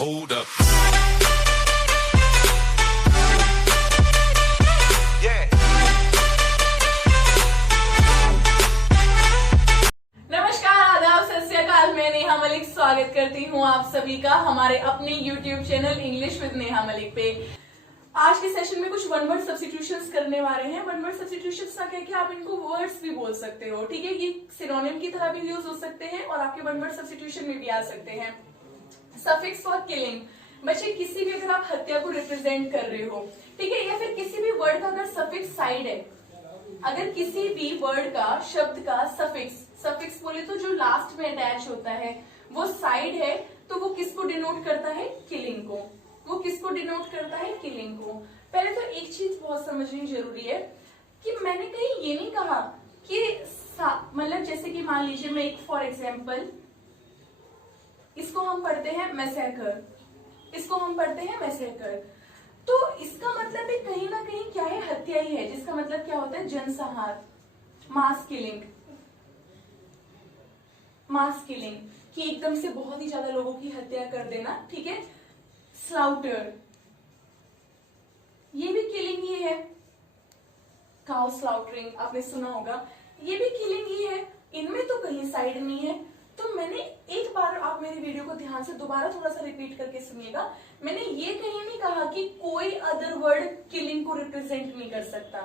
Hold up. नमस्कार, आदाब, सत श्री अकाल। मैं नेहा मलिक स्वागत करती हूँ आप सभी का हमारे अपने YouTube channel English with Neha Malik पे। आज के सेशन में कुछ वन वर्ड सब्स्टिट्यूशंस करने वाले हैं। वन वर्ड सब्स्टिट्यूशंस का क्या कि आप इनको वर्ड्स भी बोल सकते हो, ठीक है। ये सिनोनिम की तरह भी यूज हो सकते हैं और आपके वन वर्ड सब्स्टिट्यूशन में भी आ सकते हैं। सफिक्स फॉर किलिंग, बच्चे किसी भी अगर आप हत्या को रिप्रेजेंट कर रहे हो, ठीक है, या फिर किसी भी वर्ड का अगर सफिक्स साइड है, अगर किसी भी वर्ड का शब्द का सफिक्स बोले तो जो लास्ट में अटैच होता है वो साइड है, तो वो किसको डिनोट करता है? किलिंग को। वो किसको डिनोट करता है? किलिंग को। पहले तो एक चीज बहुत समझनी जरूरी है कि मैंने कहीं ये नहीं कहा कि मतलब जैसे कि मान लीजिए मैं एक फॉर एग्जाम्पल, इसको हम पढ़ते हैं मैसेकर, इसको हम पढ़ते हैं मैसेकर, तो इसका मतलब भी कहीं ना कहीं क्या है? हत्या ही है, जिसका मतलब क्या होता है? जनसंहार, मास किलिंग। मास किलिंग कि एकदम से बहुत ही ज्यादा लोगों की हत्या कर देना, ठीक है। स्लाउटर, ये भी किलिंग ही है। काउ स्लाउटरिंग आपने सुना होगा, ये भी किलिंग ही है। इनमें तो कहीं साइड नहीं है। तो मैंने एक बार, आप मेरी वीडियो को ध्यान से दोबारा थोड़ा सा रिपीट करके सुनिएगा, मैंने ये कहीं नहीं कहा कि कोई अदर वर्ड किलिंग को रिप्रेजेंट नहीं कर सकता।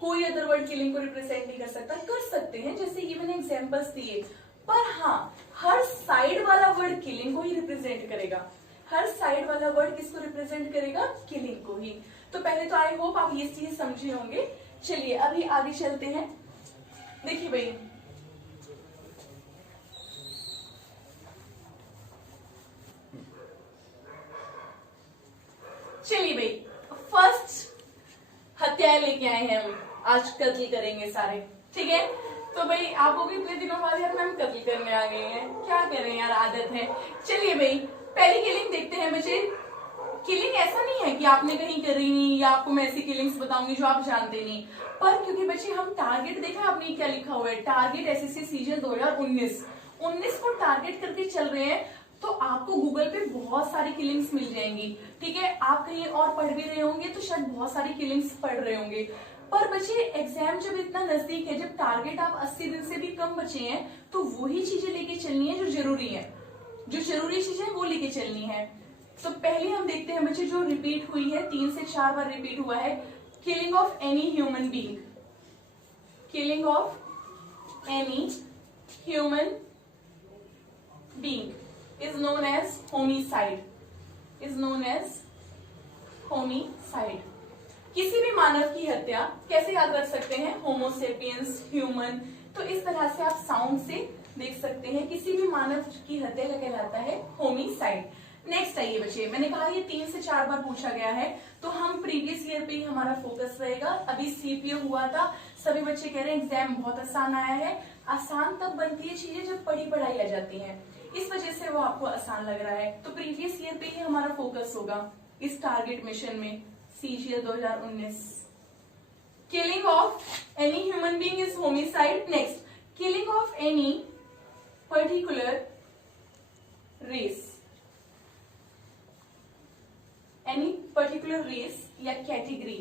कोई अदर वर्ड किलिंग को रिप्रेजेंट नहीं कर सकता। कर सकते हैं, जैसे ये मैंने एग्जांपल्स दिए, पर हाँ, हर साइड वाला वर्ड किलिंग को ही रिप्रेजेंट करेगा। हर साइड वाला वर्ड किसको रिप्रेजेंट करेगा? किलिंग को ही। तो पहले तो आई होप आप ये चीज समझे होंगे। चलिए अभी आगे चलते हैं। देखिए भाई, चलिए भाई, फर्स्ट हत्याएं लेके आए हैं हम। आज कत्ल करेंगे सारे, ठीक है। तो भाई आपको भी इतने दिनों बाद यार मैम कत्ल करने आ गए हैं, क्या करें यार, आदत है। चलिए भाई, पहली किलिंग देखते हैं बच्चे। किलिंग ऐसा नहीं है कि आपने कहीं करी नहीं, या आपको मैं ऐसी किलिंग्स बताऊंगी जो आप जानते नहीं, पर क्योंकि बच्चे हम टारगेट, देखा आपने क्या लिखा हुआ है? टारगेट एसएससी सीजन 2019 को टारगेट करके चल रहे हैं। तो आपको गूगल पे बहुत सारी किलिंग्स मिल जाएंगी, ठीक है। आप कहीं और पढ़ भी रहे होंगे तो शायद बहुत सारी किलिंग्स पढ़ रहे होंगे, पर बच्चे एग्जाम जब इतना नजदीक है, जब टारगेट आप 80 दिन से भी कम बचे हैं, तो वही चीजें लेके चलनी है जो जरूरी है। जो जरूरी चीजें वो लेके चलनी है। तो पहले हम देखते हैं बच्चे, जो रिपीट हुई है, 3 से 4 बार रिपीट हुआ है, killing of any human being. Killing of any human being is known as homicide, is known as homicide। किसी भी मानव की हत्या कैसे याद रख सकते हैं? Homo sapiens, human. तो इस तरह से आप साउंड से देख सकते हैं, किसी भी मानव की हत्या का कहलाता है होमिसाइड। नेक्स्ट आइए बच्चे, मैंने कहा ये 3 से 4 बार पूछा गया है, तो हम प्रीवियस ईयर पे ही हमारा फोकस रहेगा। अभी सीपीओ हुआ था, सभी बच्चे कह रहे हैं एग्जाम बहुत आसान आया है। आसान तब बनती है चीजें जब पढ़ी पढ़ाई आ जाती है, इस वजह से वो आपको आसान लग रहा है। तो प्रीवियस ईयर पे ही हमारा फोकस होगा इस टारगेट मिशन में, CGL 2019। Killing of any human being is homicide. Next, killing of any particular race, any particular race या कैटेगरी,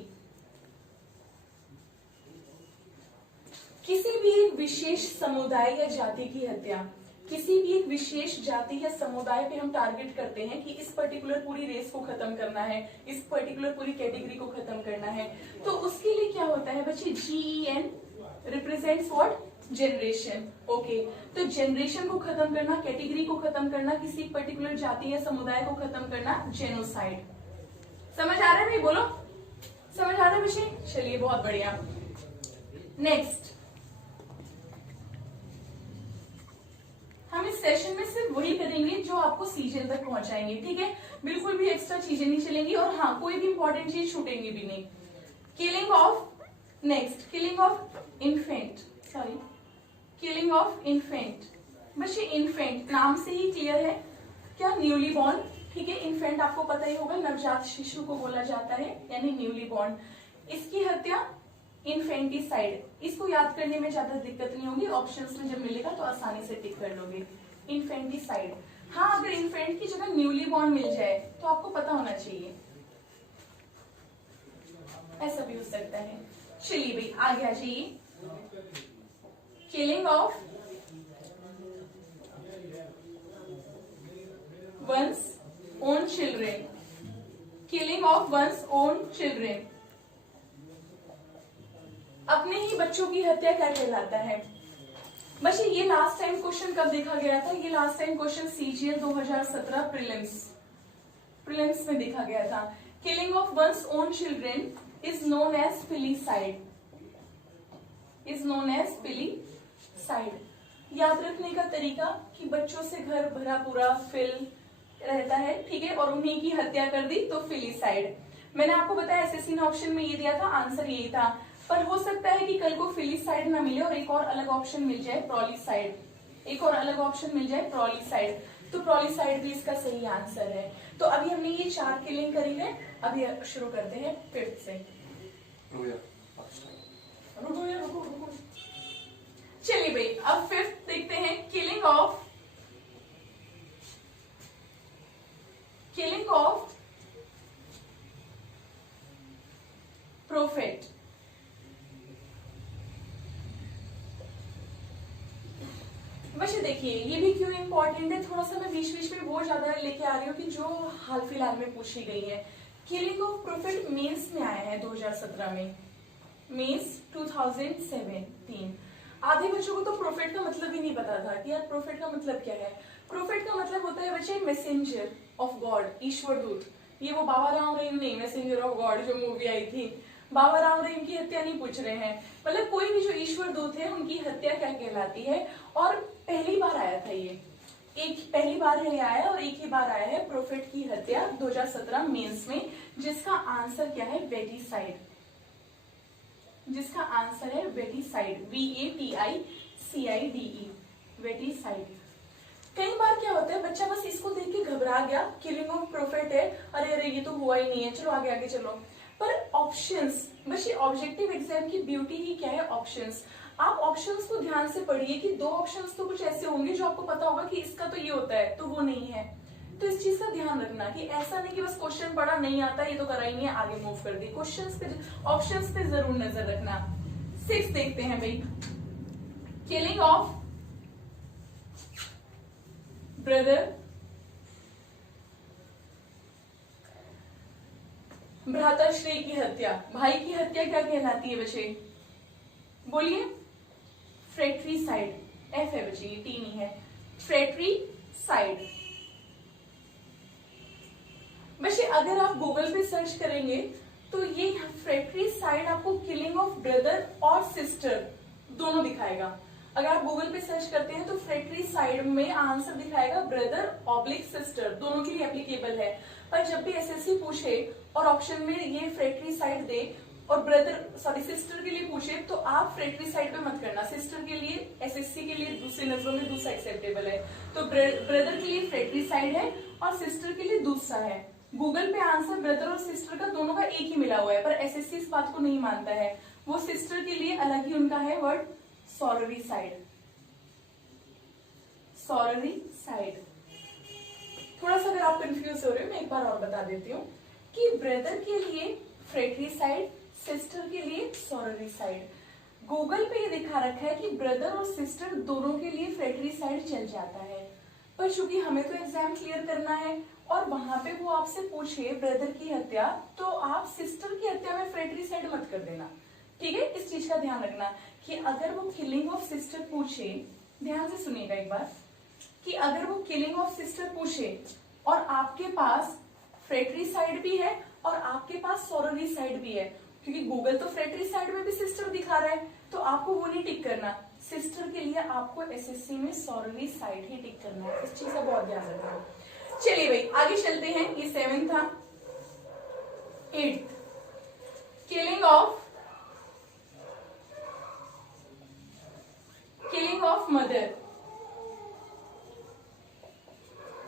किसी भी एक विशेष समुदाय या जाति की हत्या। किसी भी एक विशेष जाति या समुदाय पे हम टारगेट करते हैं कि इस पर्टिकुलर पूरी रेस को खत्म करना है, इस पर्टिकुलर पूरी कैटेगरी को खत्म करना है, तो उसके लिए क्या होता है बच्चे? GEN represents what? Generation. Okay, तो जनरेशन को खत्म करना, कैटेगरी को खत्म करना, किसी पर्टिकुलर जाति या समुदाय को खत्म करना, जेनोसाइड। समझ आ रहा है भाई? बोलो, समझ आ रहा है बच्चे? चलिए बहुत बढ़िया। नेक्स्ट, हम इस सेशन में सिर्फ वही करेंगे जो आपको सीजन तक पहुंचाएंगे, ठीक है। बिल्कुल भी एक्स्ट्रा चीजें नहीं चलेंगी, और हाँ, कोई भी इंपॉर्टेंट चीज छूटेंगी भी नहीं। Killing of, next, killing of infant, sorry, killing of infant. बच्चे इन्फेंट नाम से ही क्लियर है क्या? न्यूली बॉर्न, ठीक है। इन्फेंट आपको पता ही होगा, नवजात शिशु को बोला जाता है, यानी न्यूली बॉर्न। इसकी हत्या इन्फेंटिसाइड, इसको याद करने में ज्यादा दिक्कत नहीं होगी, ऑप्शंस में जब मिलेगा तो आसानी से टिक कर लोगे। इन्फेंटिसाइड, हाँ, अगर इन्फेंट की जगह न्यूली बॉर्न मिल जाए तो आपको पता होना चाहिए, ऐसा भी हो सकता है। चलिए भाई आगे आ जाइए। Killing of one's own children, killing of one's own children, अपने ही बच्चों की हत्या क्या कहलाता है? बस ये लास्ट टाइम क्वेश्चन कब देखा गया था? ये last time question CGL 2017 prelims में देखा गया था। Killing of ones own children is known as filicide, याद रखने का तरीका कि बच्चों से घर भरा पूरा फिल रहता है, ठीक है, और उन्हीं की हत्या कर दी तो फिलीसाइड। मैंने आपको बताया एसएससी ने ऑप्शन में ये दिया था, आंसर यही था, पर हो सकता है कि कल को फिलीसाइड ना मिले और एक और अलग ऑप्शन मिल जाए प्रोलीसाइड, तो प्रोलीसाइड भी इसका सही आंसर है। तो अभी हमने ये 4 किलिंग करी है, अभी शुरू करते हैं 5th से। रुको। चलिए भाई अब 5th देखते हैं। Killing of prophet. वैसे देखिए ये भी क्यों इंपॉर्टेंट है, थोड़ा सा मैं बीच में वो ज्यादा लेके आ रही हूँ कि जो हाल फिलहाल में पूछी गई है। किलिंग ऑफ प्रोफेट मेंस में आया है 2017 में, मेंस 2017। आधे बच्चों को तो प्रोफेट का मतलब ही नहीं पता था कि यार प्रोफेट का मतलब क्या है। प्रोफेट का मतलब होता है बच्चे मैसेंजर ऑफ गॉड, ईश्वर दूत। ये वो बाबा राम रहीम नहीं, मैसेंजर ऑफ गॉड जो मूवी आई थी, बाबा राम रहीम की हत्या नहीं पूछ रहे हैं। मतलब कोई भी जो ईश्वर दूत है उनकी हत्या क्या कहलाती है। और पहली बार आया था ये, पहली बार है आया और एक ही बार आया है प्रोफेट की हत्या 2017 मेंस में, जिसका आंसर क्या है? वेटिसाइड, जिसका आंसर है वेटिसाइड, VATICIDE, वेटिसाइड। कई बार क्या होता है बच्चा बस इसको देख के घबरा गया, किलिंग ऑफ प्रोफेट है, अरे ये तो हुआ ही नहीं है, चलो आगे चलो। पर ऑप्शंस, बस ये ऑब्जेक्टिव एग्जाम की ब्यूटी ही क्या है? ऑप्शंस। आप ऑप्शंस को ध्यान से पढ़िए कि 2 ऑप्शंस तो कुछ ऐसे होंगे जो आपको पता होगा कि इसका तो ये होता है, तो वो नहीं है। तो इस चीज का ध्यान रखना कि ऐसा नहीं कि बस क्वेश्चन पढ़ा नहीं आता ये तो करा ही नहीं है, आगे मूव कर दी। क्वेश्चंस पे, ऑप्शंस पे जरूर नजर रखना। 6 देखते हैं भाई। किलिंग ऑफ ब्रदर, भ्राताश्री की हत्या, भाई की हत्या क्या कहलाती है बच्चे? बोलिए। फ्रेट्रीसाइड, F है बच्चे, ये T नहीं है, फ्रेट्रीसाइड। बच्चे अगर आप गूगल पे सर्च करेंगे तो ये फ्रेट्रीसाइड आपको किलिंग ऑफ ब्रदर और सिस्टर दोनों दिखाएगा। अगर आप गूगल पे सर्च करते हैं तो फ्रेट्रीसाइड में आंसर दिखाएगा ब्रदर ऑब्लिक सिस्टर, दोनों के लिए एप्लीकेबल है। पर जब भी एसएससी पूछे और ऑप्शन में ये फ्रेट्रीसाइड दे और सिस्टर के लिए पूछे तो आप फ्रेट्रीसाइड पे मत करना। सिस्टर के लिए एसएससी के लिए दूसरी नजरों में दूसरा एक्सेप्टेबल है, तो ब्रदर के लिए फ्रेट्रीसाइड है और सिस्टर के लिए दूसरा है। गूगल पे आंसर ब्रदर और सिस्टर का दोनों का एक ही मिला हुआ है, पर एसएससी इस बात को नहीं मानता है। वो सिस्टर के लिए अलग ही उनका है वर्ड, सॉररीसाइड, सॉररीसाइड। थोड़ा सा अगर आप कंफ्यूज हो रहे हो मैं एक बार और बता देती हूँ कि ब्रदर के लिए फ्रेट्रीसाइड, सिस्टर के लिए सॉररीसाइड। गूगल पे ये दिखा रखा है कि ब्रदर और सिस्टर दोनों के लिए फ्रेट्रीसाइड चल जाता है, पर चूंकि हमें तो एग्जाम क्लियर करना है और वहां पे वो आपसे पूछे ब्रदर की हत्या, तो आप सिस्टर की हत्या में फ्रेट्रीसाइड मत कर देना, ठीक है। इस चीज का ध्यान रखना कि अगर वो किलिंग ऑफ सिस्टर पूछे, ध्यान से सुनिएगा एक बार, कि अगर वो किलिंग ऑफ सिस्टर पूछे और आपके पास फ्रेट्रीसाइड भी है और आपके पास सॉररीसाइड भी है, क्योंकि गूगल तो फ्रेट्रीसाइड में भी सिस्टर दिखा रहा है, तो आपको वो नहीं टिक करना। सिस्टर के लिए आपको एसएससी में सॉररीसाइड ही टिक करना है, इस चीज का बहुत ध्यान रखना। चलिए भाई आगे चलते हैं, ये 7 था। 8 किलिंग ऑफ मदर।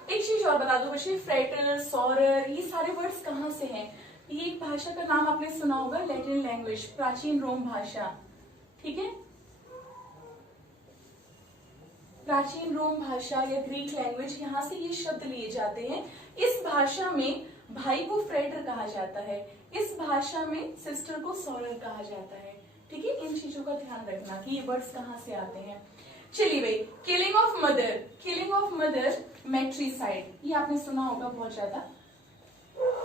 एक चीज और बता दो बच्चे, फ्रेटर, सॉरर, ये सारे वर्ड्स कहां से हैं? ये एक भाषा का नाम आपने सुना होगा, लैटिन लैंग्वेज, प्राचीन रोम भाषा, ठीक है। प्राचीन रोम भाषा या ग्रीक लैंग्वेज, यहाँ से ये शब्द लिए जाते हैं। इस भाषा में भाई को फ्रेटर कहा जाता है, इस भाषा में सिस्टर को सोरर कहा जाता है। ठीक है, इन चीजों का ध्यान रखना कि ये वर्ड्स कहाँ से आते हैं। चलिए भाई, killing of mother, killing of mother matricide, ये आपने सुना होगा बहुत ज्यादा,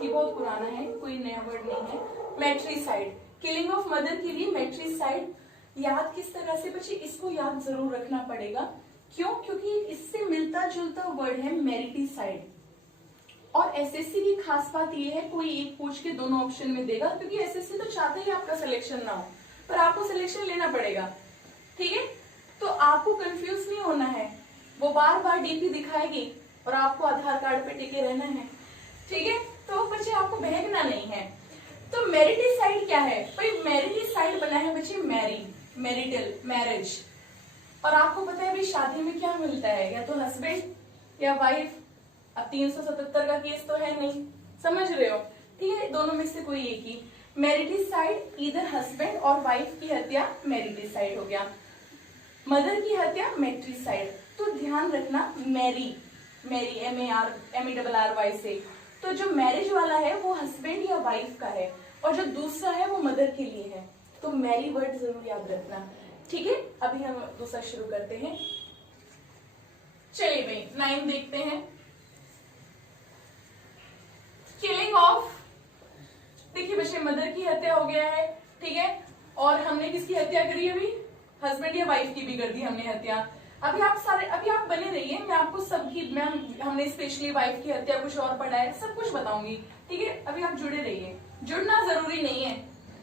ये बहुत पुराना है, कोई नया वर्ड नहीं है। मैट्रिसाइड, किलिंग ऑफ मदर के लिए मैट्रिसाइड याद किस तरह से बच्चे, इसको याद जरूर रखना पड़ेगा। क्यों? क्योंकि इससे मिलता जुलता वर्ड है मैरिटिसाइड। और एसएससी की खास बात ये है, कोई एक पूछ के दोनों ऑप्शन में देगा, क्योंकि एसएससी तो चाहते ही आपका सिलेक्शन ना हो, पर आपको सिलेक्शन लेना पड़ेगा। ठीक है, तो आपको कंफ्यूज नहीं होना है, वो बार बार डीपी दिखाएगी और आपको आधार कार्ड पे टिके रहना है। ठीक है, तो बच्चे आपको बहकना नहीं है। तो मैरिटिसाइड क्या है भाई? मैरिटिसाइड बना है बच्चे मैरी, मैरिटल, मैरिज। और आपको पता है भाई शादी में क्या मिलता है, या तो हस्बैंड या वाइफ। अब 377 का केस तो है नहीं, समझ रहे हो? ठीक है, दोनों में से कोई एक ही। मैरिटिसाइड इधर हस्बैंड और वाइफ की हत्या मैरिटिसाइड हो गया, मदर की हत्या मैट्रिसाइड। तो ध्यान रखना, मैरी, मैरी MARRY से, तो जो मैरिज वाला है वो हस्बैंड या वाइफ का है, और जो दूसरा है वो मदर के लिए है। तो मैरी वर्ड जरूर याद रखना। ठीक है, अभी हम दूसरा शुरू करते हैं। चलिए भाई 9 देखते हैं। किलिंग ऑफ, देखिए बच्चे मदर की हत्या हो गया है। ठीक है, और हमने किसकी हत्या करी अभी? हस्बैंड या वाइफ की भी कर दी हमने हत्या। अभी आप बने रहिए, मैं आपको सबकी, हमने स्पेशली वाइफ की हत्या कुछ और पढ़ा है, सब कुछ बताऊंगी। ठीक है, अभी आप जुड़े रहिए, जुड़ना जरूरी नहीं है,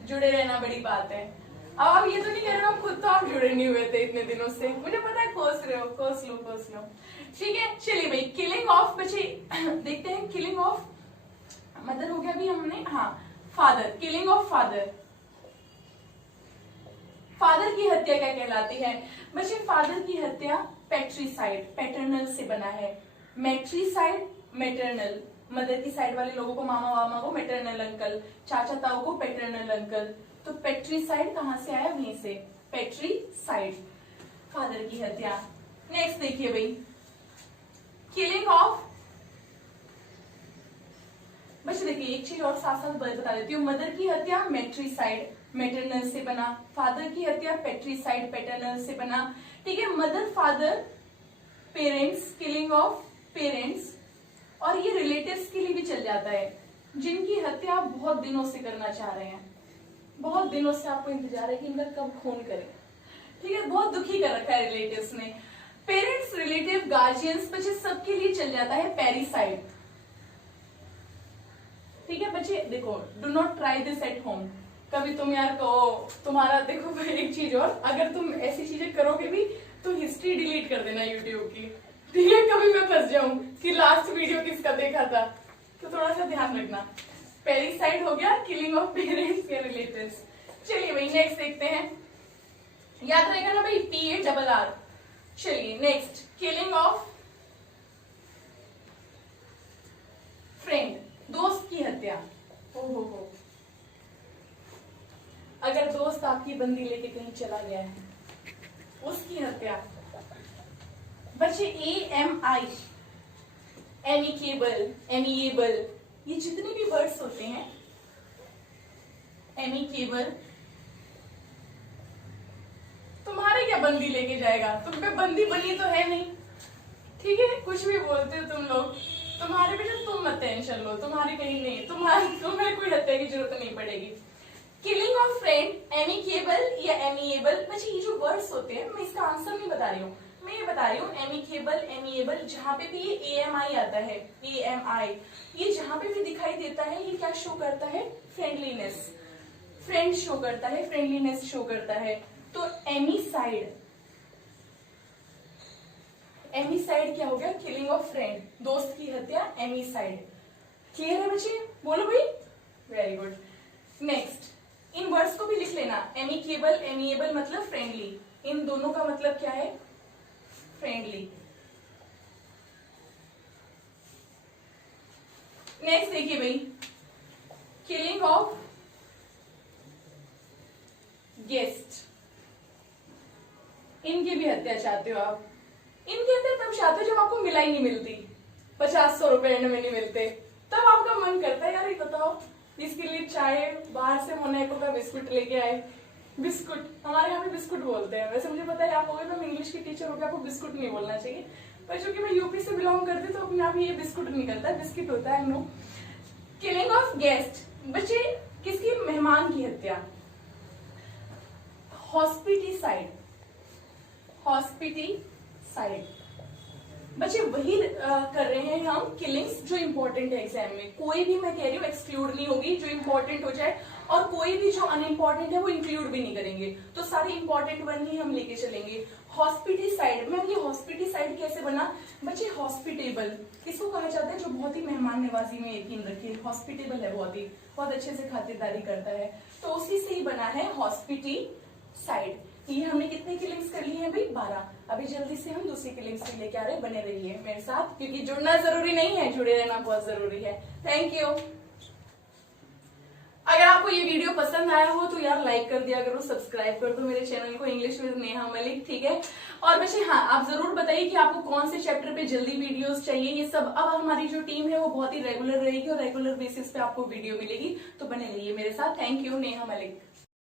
जुड़े रहना बड़ी बात है। अब आप ये तो नहीं कह रहे हो खुद तो आप जुड़े नहीं हुए थे इतने दिनों से, मुझे पता है, कोस रहे हो, कोस लो। ठीक है, चलिए भाई किलिंग ऑफ बच्चे देखते हैं। किलिंग ऑफ मदर हो गया भी हमने, हाँ father, killing of father. Father की हत्या क्या कहलाती है बच्चे? फादर की हत्या पैट्रिसाइड, पैटर्नल से बना है। मैट्रिसाइड मैटरनल, मदर की साइड वाले लोगों को, मामा वामा को मैटरनल अंकल, चाचा ताऊ को पैटर्नल अंकल। तो पैट्रिसाइड कहां से आया? वहीं से, पैट्रिसाइड, फादर की हत्या। नेक्स्ट देखिए भाई, किलिंग ऑफ बच्चे, देखिए एक चीज और साथ साथ बता देती हूँ। मदर की हत्या मैट्रिसाइड, मैटरनल से बना। फादर की हत्या पैट्रिसाइड, पैटर्नल से बना। ठीक है, mother father parents, killing of parents. और ये रिलेटिव्स के लिए भी चल जाता है, जिनकी हत्या आप बहुत दिनों से करना चाह रहे हैं, बहुत दिनों से आपको इंतजार है कि इनका कब खून करें। ठीक है, बहुत दुखी कर रखा है रिलेटिव्स ने। पेरेंट्स, रिलेटिव, गार्जियंस, बच्चे सबके लिए चल जाता है पैरिसाइड। ठीक है बच्चे, देखो do not try this at home. कभी तुम यार कहो तुम्हारा, देखो एक चीज और, अगर तुम ऐसी चीजें करोगे भी तो हिस्ट्री डिलीट कर देना यूट्यूब की। ठीक है, कभी मैं फंस जाऊं कि लास्ट वीडियो किसका देखा था, तो थोड़ा सा ध्यान रखना। पैरिसाइड हो गया, किलिंग ऑफ पेरेंट्स या रिलेटिव्स। चलिए भाई नेक्स्ट देखते हैं, याद रहेगा ना भाई, PARR। चलिए नेक्स्ट, किलिंग ऑफ फ्रेंड, दोस्त की हत्या। हो अगर दोस्त आपकी बंदी लेके कहीं चला गया है, उसकी हत्या। बच्चे AMI, एमिकेबल, एमिएबल, ये जितने भी वर्ड्स होते हैं, एमिकेबल, तुम्हारे क्या बंदी लेके जाएगा? तुम पे बंदी बनी तो है नहीं। ठीक है, कुछ भी बोलते हो तुम लोग, तुम्हारे पे जो, तुम मत टेंशन लो, तुम्हारी कहीं नहीं, तुम्हें कोई हत्या की जरूरत नहीं पड़ेगी। किलिंग ऑफ फ्रेंड, एमिकेबल या एमिएबल। बच्चे ये जो वर्ड्स होते हैं, मैं इसका आंसर नहीं बता रही हूँ, मैं ये बता रही हूँ एमिकेबल, एमिएबल, जहां पे भी ये AMI आता है, AMI, ये जहां पे भी दिखाई देता है, ये क्या शो करता है? फ्रेंडलीनेस, फ्रेंड शो करता है, फ्रेंडलीनेस शो करता है। तो एमिसाइड, एमिसाइड क्या हो गया? किलिंग ऑफ फ्रेंड, दोस्त की हत्या, एमिसाइड। क्लियर है बच्चे? बोलो भाई, वेरी गुड। नेक्स्ट, इन वर्ड्स को भी लिख लेना, एमिकेबल, एमिएबल मतलब फ्रेंडली, इन दोनों का मतलब क्या है? फ्रेंडली। नेक्स्ट देखिए भाई, किलिंग ऑफ गेस्ट, इनकी भी हत्या चाहते हो आप, इनके अंदर तब शादी जब आपको मिला ही नहीं मिलती, 50-100 रुपए एंड में नहीं मिलते, तब आपका मन करता है यार ये बताओ इसके लिए चाय बाहर से मोनाको का बिस्कुट लेके आए। बिस्कुट हमारे यहाँ पे बिस्कुट बोलते हैं, वैसे मुझे पता है आप होगे तो इंग्लिश की टीचर हो गया, आपको बिस्कुट नहीं बोलना चाहिए, पर चूंकि मैं यूपी से बिलोंग करती हूँ तो अपने आप ये बिस्कुट नहीं करता, बिस्किट होता है। नो किलिंग ऑफ गेस्ट, बच्चे किसकी मेहमान की हत्या, हॉस्पिटिसाइड, हॉस्पिटिसाइड बच्चे वही कर रहे हैं हम किलिंग्स जो इंपॉर्टेंट है एग्जाम में। कोई भी मैं कह रही हूँ एक्सक्लूड नहीं होगी, जो इंपॉर्टेंट हो जाए, और कोई भी जो अनइम्पॉर्टेंट है वो इंक्लूड भी नहीं करेंगे, तो सारे इंपॉर्टेंट वन ही हम लेके चलेंगे। हॉस्पिटिसाइड, मैम ये हॉस्पिटिसाइड कैसे बना बच्चे, हॉस्पिटेबल किसको कहा जाता है, जो बहुत ही मेहमान नवाजी में यकीन रखे, हॉस्पिटेबल है, बहुत अच्छे से खातिरदारी करता है, तो उसी से ही बना है हॉस्पिटिसाइड। ये हमने कितने किलिंग्स कर लिए हैं भाई, 12। अभी जल्दी से हम दूसरी किलिंग्स भी लेके आ रहे हैं, बने रहिए मेरे साथ, क्योंकि जुड़ना जरूरी नहीं है, जुड़े रहना बहुत जरूरी है। Thank you. अगर आपको ये वीडियो पसंद आया हो तो यार लाइक कर दिया करो, सब्सक्राइब कर दो मेरे चैनल को इंग्लिश विद नेहा मलिक, ठीक है। और बच्चे हाँ, आप जरूर बताइए कि आपको कौन से चैप्टर पे जल्दी वीडियोस चाहिए। ये सब अब हमारी जो टीम है वो बहुत ही रेगुलर रहेगी और रेगुलर बेसिस पे आपको वीडियो मिलेगी, तो बने रहिए मेरे साथ। Thank you, Neha Malik.